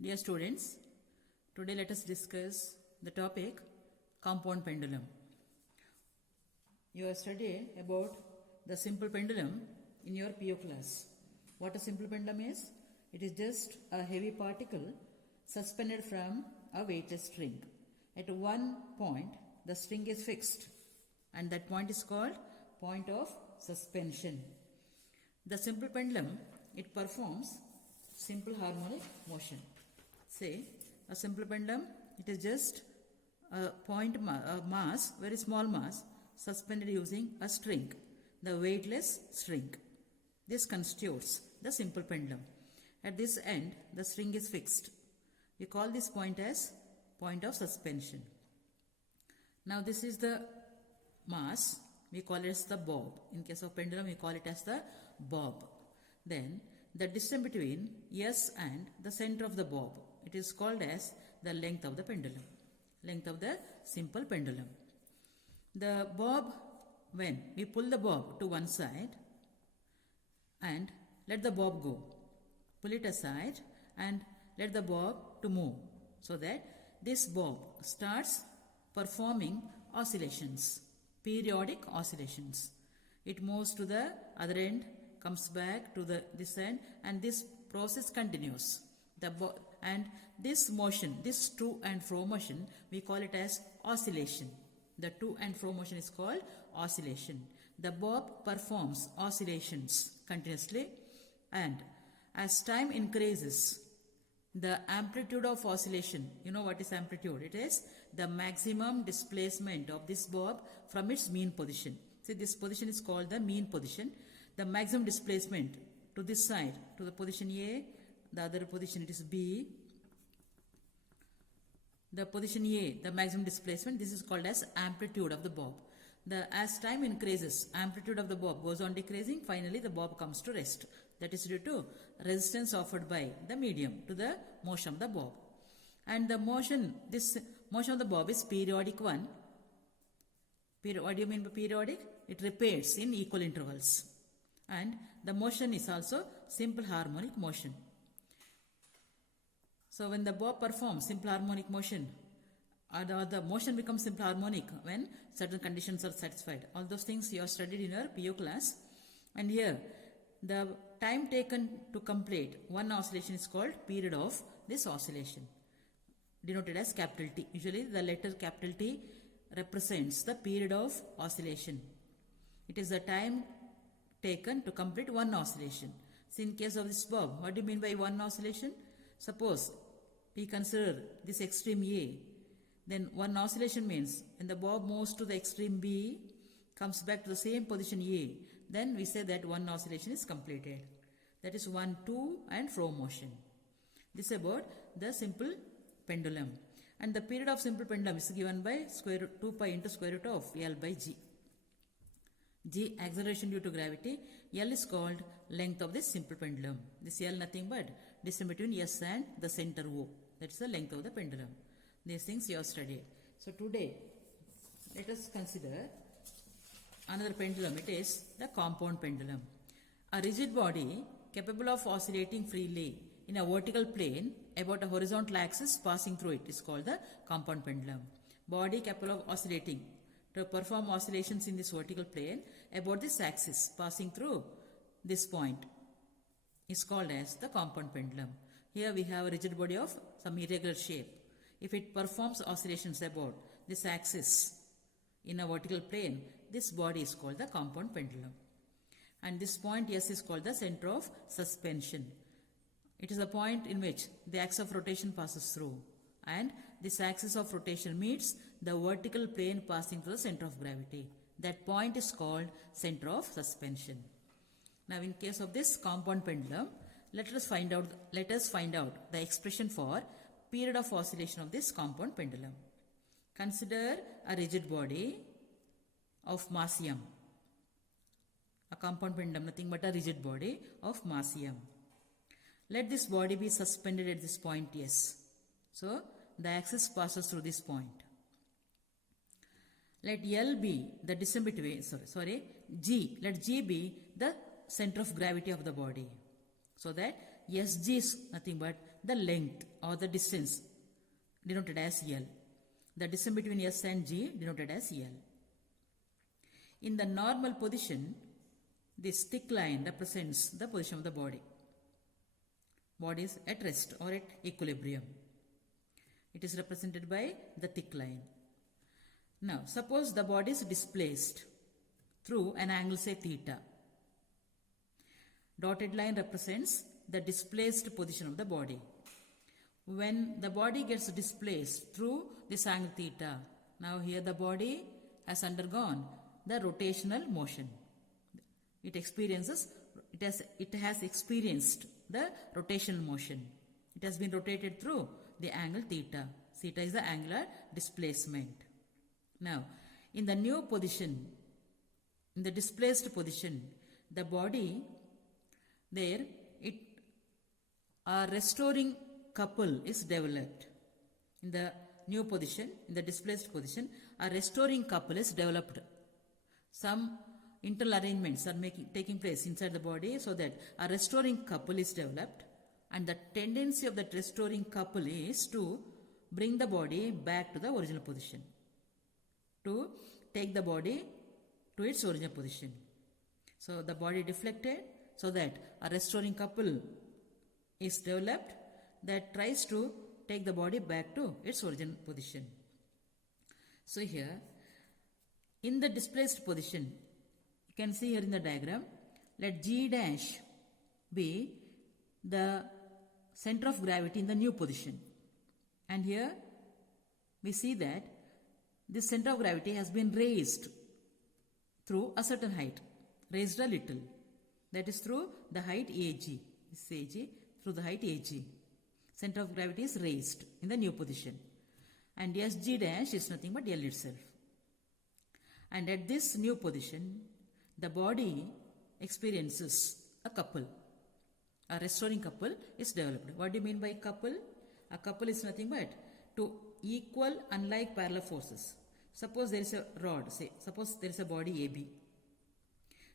Dear students, today let us discuss the topic compound pendulum. You have studied about the simple pendulum in your PO class. What a simple pendulum is? It is just a heavy particle suspended from a weighted string. At one point, the string is fixed and that point is called point of suspension. The simple pendulum, it performs simple harmonic motion. Say, a simple pendulum, it is just a mass, very small mass, suspended using a string, the weightless string. This constitutes the simple pendulum. At this end, the string is fixed. We call this point as point of suspension. Now this is the mass, we call it as the bob. In case of pendulum, we call it as the bob. Then the distance between S and the center of the bob, it is called as the length of the pendulum, length of the simple pendulum. The bob, when we pull the bob to one side and let the bob go, pull it aside and let the bob to move, so that this bob starts performing oscillations, periodic oscillations. It moves to the other end, comes back to this end, and this process continues. And this motion, this to and fro motion, we call it as oscillation. The to and fro motion is called oscillation. The bob performs oscillations continuously, and as time increases, the amplitude of oscillation, you know what is amplitude? It is the maximum displacement of this bob from its mean position. See, this position is called the mean position. The maximum displacement to this side, to the position A, the other position it is B. The position A, the maximum displacement, this is called as amplitude of the bob. As time increases, amplitude of the bob goes on decreasing, finally the bob comes to rest. That is due to resistance offered by the medium to the motion of the bob. And the motion, this motion of the bob is periodic one. What do you mean by periodic? It repeats in equal intervals. And the motion is also simple harmonic motion. So when the bob performs simple harmonic motion, the motion becomes simple harmonic when certain conditions are satisfied. All those things you have studied in your PO class. And here, the time taken to complete one oscillation is called period of this oscillation, denoted as capital T. Usually the letter capital T represents the period of oscillation. It is the time taken to complete one oscillation. So in case of this bob, what do you mean by one oscillation? Suppose we consider this extreme A, then one oscillation means when the bob moves to the extreme B, comes back to the same position A, then we say that one oscillation is completed. That is one to and fro motion. This is about the simple pendulum. And the period of simple pendulum is given by square root 2 pi into square root of L by G. G, acceleration due to gravity. L is called length of this simple pendulum. This L nothing but distance between S and the center O. That is the length of the pendulum. These things you have studied. So today, let us consider another pendulum. It is the compound pendulum. A rigid body capable of oscillating freely in a vertical plane about a horizontal axis passing through it is called the compound pendulum. Body capable of oscillating to perform oscillations in this vertical plane about this axis passing through this point is called as the compound pendulum. Here we have a rigid body of some irregular shape. If it performs oscillations about this axis in a vertical plane, this body is called the compound pendulum. And this point S is called the center of suspension. It is a point in which the axis of rotation passes through, and this axis of rotation meets the vertical plane passing through the center of gravity. That point is called center of suspension. Now in case of this compound pendulum, let us find out the expression for period of oscillation of this compound pendulum. Consider a rigid body of mass m. A compound pendulum, nothing but a rigid body of mass m. Let this body be suspended at this point S. So the axis passes through this point. Let L be the distance between, G, let G be the center of gravity of the body. So that Sg is nothing but the length or the distance denoted as L. The distance between S and G denoted as L. In the normal position, this thick line represents the position of the body. Body is at rest or at equilibrium. It is represented by the thick line. Now, suppose the body is displaced through an angle, say theta. Dotted line represents the displaced position of the body. When the body gets displaced through this angle theta, now here the body has undergone the rotational motion. It has experienced the rotational motion. It has been rotated through the angle theta. Theta is the angular displacement. Now, in the new position, in the displaced position, the body there, a restoring couple is developed. In the new position, in the displaced position, a restoring couple is developed. Some internal arrangements are taking place inside the body so that a restoring couple is developed, and the tendency of that restoring couple is to bring the body back to the original position, to take the body to its original position. So the body deflected so that a restoring couple is developed that tries to take the body back to its original position. So here, in the displaced position, you can see here in the diagram, let G dash be the center of gravity in the new position. And here we see that this center of gravity has been raised through a certain height, raised a little. That is through the height AG. This is AG, through the height AG. Center of gravity is raised in the new position. And SG dash is nothing but L itself. And at this new position, the body experiences a couple. A restoring couple is developed. What do you mean by couple? A couple is nothing but two equal unlike parallel forces. Suppose there is a rod, suppose there is a body AB.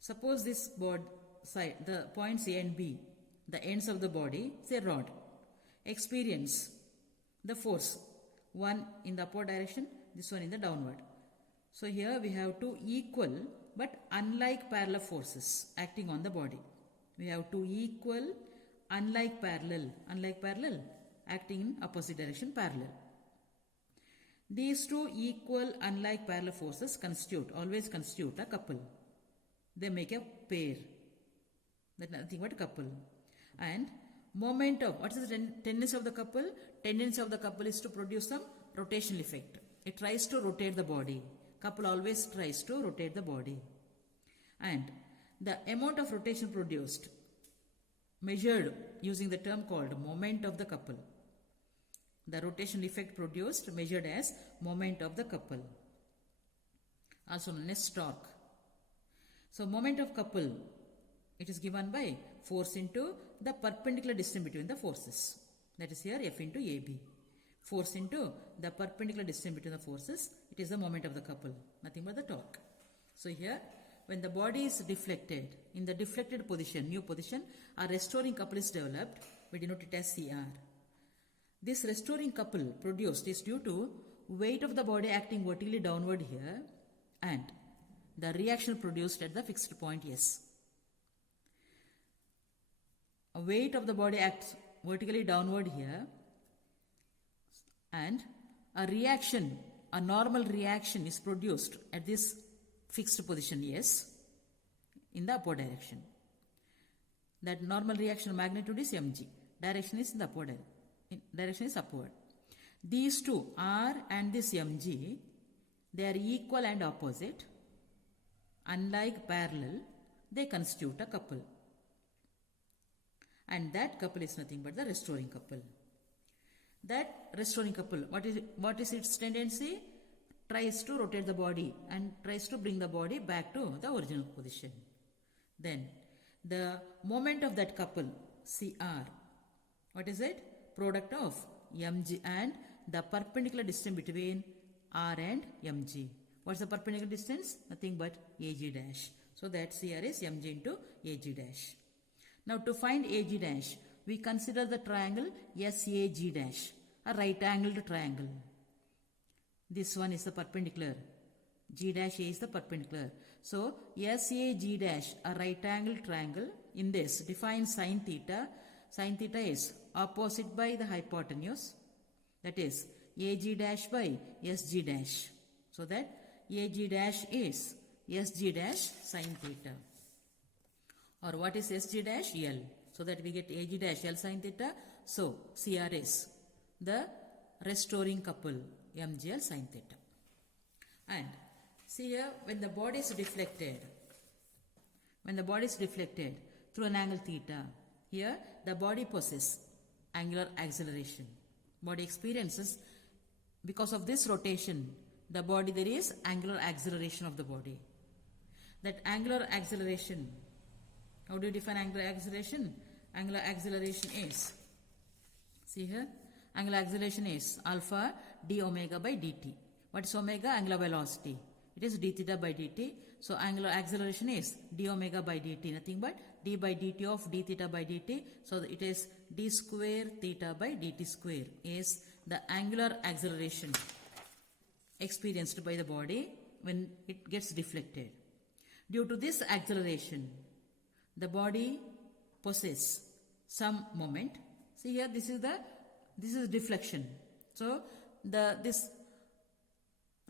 Suppose this board side, the points A and B, the ends of the body, say rod, experience the force, one in the upward direction, this one in the downward. So here we have two equal but unlike parallel forces acting on the body. We have two equal unlike parallel acting in opposite direction parallel. These two equal unlike parallel forces always constitute a couple. They make a pair. That's nothing but a couple. And moment of, what is the tendency of the couple? Tendency of the couple is to produce some rotational effect. It tries to rotate the body. Couple always tries to rotate the body. And the amount of rotation produced, measured using the term called moment of the couple. The rotation effect produced measured as moment of the couple, also known as torque. So moment of couple, it is given by force into the perpendicular distance between the forces. That is here F into AB. Force into the perpendicular distance between the forces, it is the moment of the couple, nothing but the torque. So here, when the body is deflected, in the deflected position, new position, a restoring couple is developed, we denote it as CR. This restoring couple produced is due to weight of the body acting vertically downward here and the reaction produced at the fixed point S. A weight of the body acts vertically downward here and a reaction, a normal reaction is produced at this fixed position S in the upward direction. That normal reaction magnitude is mg. Direction is in the upward. Direction is upward. These two, R and this mg, they are equal and opposite. Unlike parallel, they constitute a couple. And that couple is nothing but the restoring couple. That restoring couple, what is its tendency? Tries to rotate the body and tries to bring the body back to the original position. Then the moment of that couple, CR, what is it? Product of mg and the perpendicular distance between R and mg. What's the perpendicular distance? Nothing but AG dash. So that CR is mg into AG dash. Now to find AG dash, we consider the triangle SAG dash, a right angled triangle. This one is the perpendicular. G dash A is the perpendicular. So SAG dash, a right angled triangle. In this, define sine theta. Sine theta is opposite by the hypotenuse. That is AG dash by SG dash. So that AG dash is SG dash sine theta. Or what is SG dash? L. So that we get AG dash L sine theta. So CR is the restoring couple MGL sine theta. And see here, when the body is deflected through an angle theta, here the body possesses angular acceleration. Body experiences, because of this rotation, the body, there is angular acceleration of the body. That angular acceleration, how do you define angular acceleration? Angular acceleration is, see here, angular acceleration is alpha d omega by dt. What is omega? Angular velocity. It is d theta by dt. So angular acceleration is d omega by dt, nothing but d by dt of d theta by dt. So it is d square theta by dt square is the angular acceleration experienced by the body when it gets deflected. Due to this acceleration, the body possesses some moment. See here, this is deflection. So this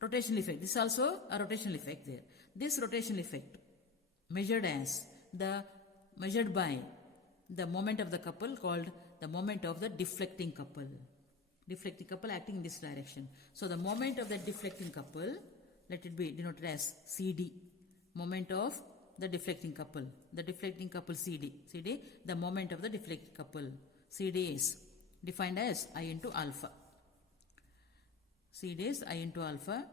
rotational effect, this is also a rotational effect there. This rotational effect measured by the moment of the couple, called the moment of the deflecting couple. Deflecting couple acting in this direction. So the moment of the deflecting couple, let it be denoted as CD. Moment of the deflecting couple. The deflecting couple CD. CD, the moment of the deflecting couple. CD is defined as I into alpha. CD is I into alpha.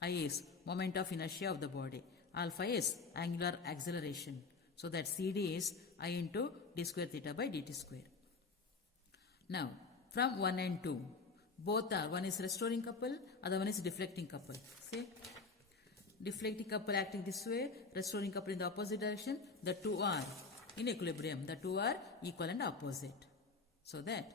I is moment of inertia of the body. Alpha is angular acceleration. So that CD is I into d square theta by dt square. Now, from 1 and 2, both are, one is restoring couple, other one is deflecting couple. See, deflecting couple acting this way, restoring couple in the opposite direction. The two are in equilibrium. The two are equal and opposite. So that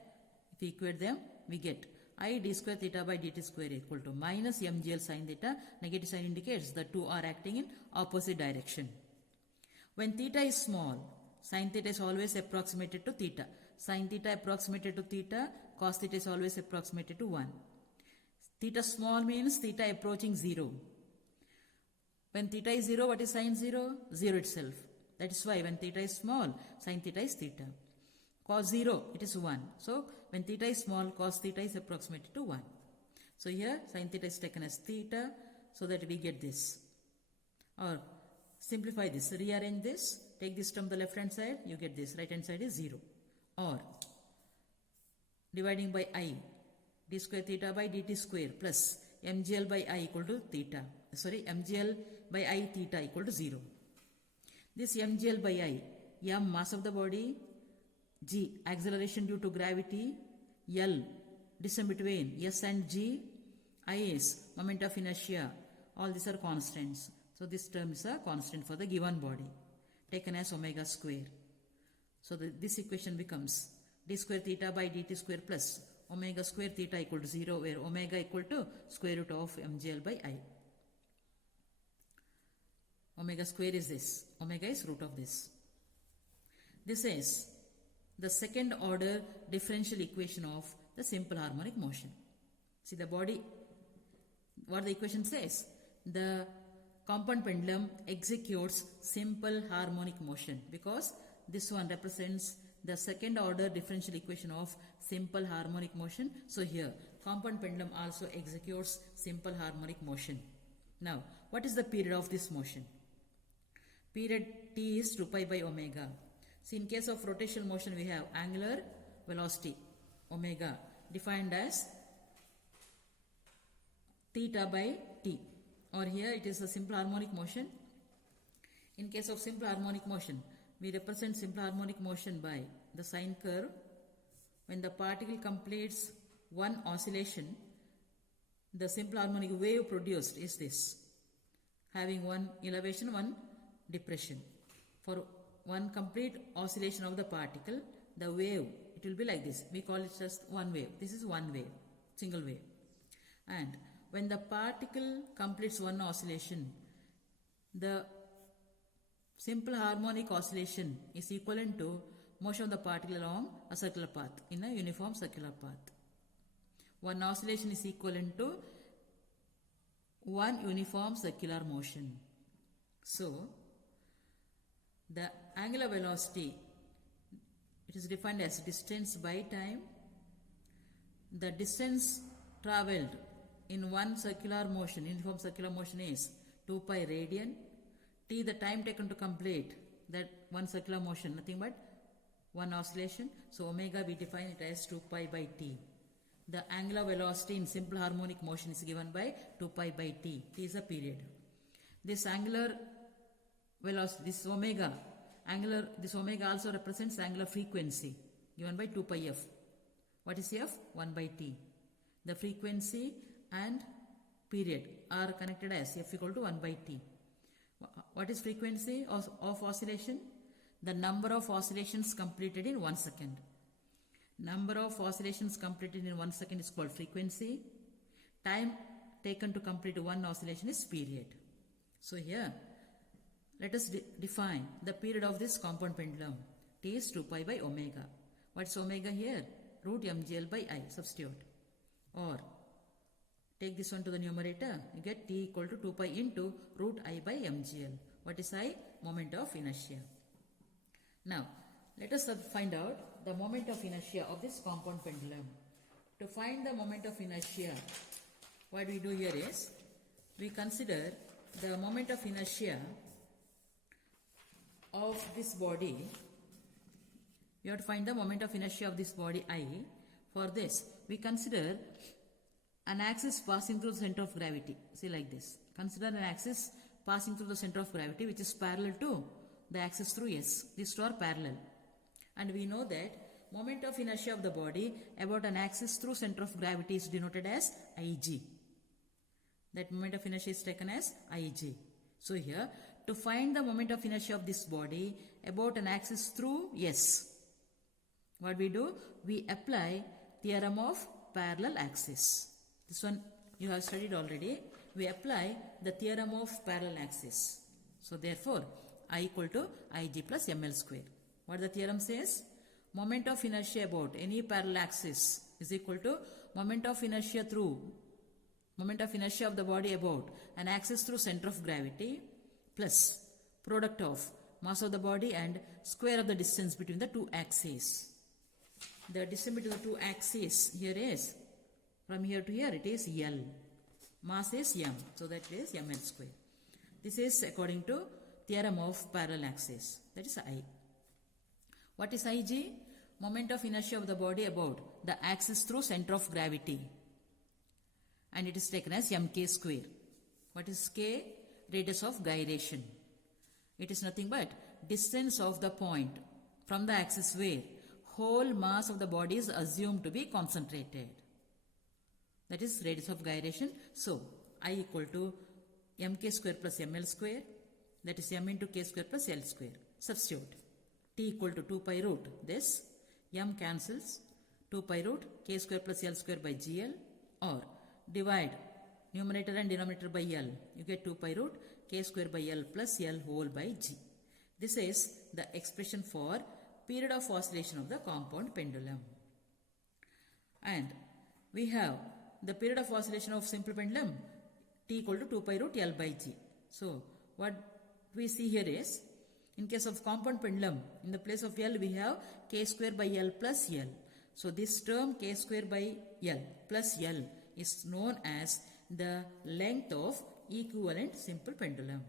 if we equate them, we get I d square theta by dt square equal to minus mgl sine theta. Negative sign indicates the two are acting in opposite direction. When theta is small, sine theta is always approximated to theta. Sine theta approximated to theta, cos theta is always approximated to 1. Theta small means theta approaching 0. When theta is 0, what is sine 0? 0 itself. That is why when theta is small, sine theta is theta. Cos 0, it is 1. So when theta is small, cos theta is approximated to 1. So here sine theta is taken as theta, so that we get this. Or simplify this, rearrange this, take this term the left hand side, you get this, right hand side is 0. Or dividing by I, d square theta by dt square plus mgl by I equal to theta. Mgl by I theta equal to 0. This mgl by I, m mass of the body, g acceleration due to gravity, L distance between S and G, I is moment of inertia. All these are constants. So this term is a constant for the given body, taken as omega square. So this equation becomes d square theta by dt square plus omega square theta equal to 0, where omega equal to square root of mgl by I. Omega square is this. Omega is root of this. This is the second order differential equation of the simple harmonic motion. See the body, what the equation says? The compound pendulum executes simple harmonic motion, because this one represents the second order differential equation of simple harmonic motion. So here compound pendulum also executes simple harmonic motion. Now what is the period of this motion? Period t is 2 pi by omega. See, in case of rotational motion, we have angular velocity omega defined as theta by t, or here it is a simple harmonic motion. In case of simple harmonic motion, we represent simple harmonic motion by the sine curve. When the particle completes one oscillation, the simple harmonic wave produced is this, having one elevation, one depression. For one complete oscillation of the particle, the wave, it will be like this. We call it just one wave. This is one wave, single wave. And when the particle completes one oscillation, the simple harmonic oscillation is equivalent to motion of the particle along a circular path in a uniform circular path. One oscillation is equivalent to one uniform circular motion. So, the angular velocity, it is defined as distance by time. The distance travelled in one circular motion, uniform circular motion, is 2 pi radian. T, the time taken to complete that one circular motion, nothing but one oscillation. So omega, we define it as 2 pi by T. The angular velocity in simple harmonic motion is given by 2 pi by T. T is a period. This angular velocity, this omega also represents angular frequency given by 2 pi f. What is f? 1 by T. The frequency and period are connected as f equal to 1 by T. What is frequency of oscillation? The number of oscillations completed in 1 second. Number of oscillations completed in 1 second is called frequency. Time taken to complete one oscillation is period. So here, let us define the period of this compound pendulum. T is 2 pi by omega. What is omega here? Root mgl by I. Substitute. Or take this one to the numerator. You get T equal to 2 pi into root I by mgl. What is I? Moment of inertia. Now, let us find out the moment of inertia of this compound pendulum. To find the moment of inertia, what we do here is, we consider the moment of inertia of this body. You have to find the moment of inertia of this body I. For this, we consider an axis passing through the center of gravity. See, like this. Consider an axis passing through the center of gravity which is parallel to the axis through S. These two are parallel. And we know that moment of inertia of the body about an axis through center of gravity is denoted as Ig. That moment of inertia is taken as Ig. So here, to find the moment of inertia of this body about an axis through S, what we do? We apply theorem of parallel axis. This one you have studied already. We apply the theorem of parallel axis. So therefore, I equal to Ig plus ml square. What the theorem says? Moment of inertia about any parallel axis is equal to moment of inertia of the body about an axis through center of gravity plus product of mass of the body and square of the distance between the two axes. The distance between the two axes here is, from here to here, it is L. Mass is m. So that is ml square. This is according to theorem of parallel axis. That is I. What is Ig? Moment of inertia of the body about the axis through center of gravity. And it is taken as mk square. What is k? Radius of gyration. It is nothing but distance of the point from the axis where whole mass of the body is assumed to be concentrated. That is radius of gyration. So, I equal to mk square plus ml square. That is m into k square plus l square. Substitute. T equal to 2 pi root this. M cancels. 2 pi root k square plus l square by gl. Or divide numerator and denominator by l. You get 2 pi root k square by l plus l whole by g. This is the expression for period of oscillation of the compound pendulum. And we have the period of oscillation of simple pendulum T equal to 2 pi root L by G. So what we see here is, in case of compound pendulum, in the place of L we have K square by L plus L. So this term K square by L plus L is known as the length of equivalent simple pendulum.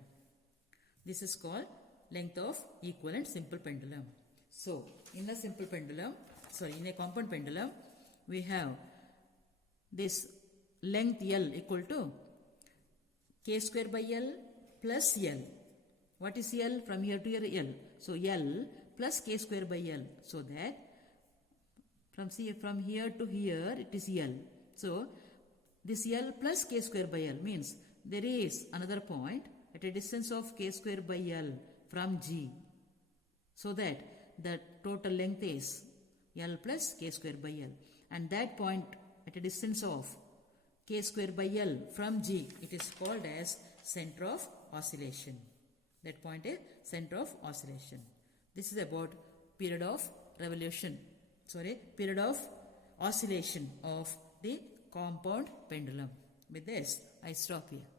This is called length of equivalent simple pendulum. So in a simple pendulum, in a compound pendulum, we have this length L equal to K square by L plus L. What is L? From here to here L. So L plus K square by L. So that from here to here it is L. So this L plus K square by L means there is another point at a distance of K square by L from G. So that the total length is L plus k square by L. And that point at a distance of k square by L from G, it is called as center of oscillation. That point is center of oscillation. This is about period of period of oscillation of the compound pendulum. With this, I stop here.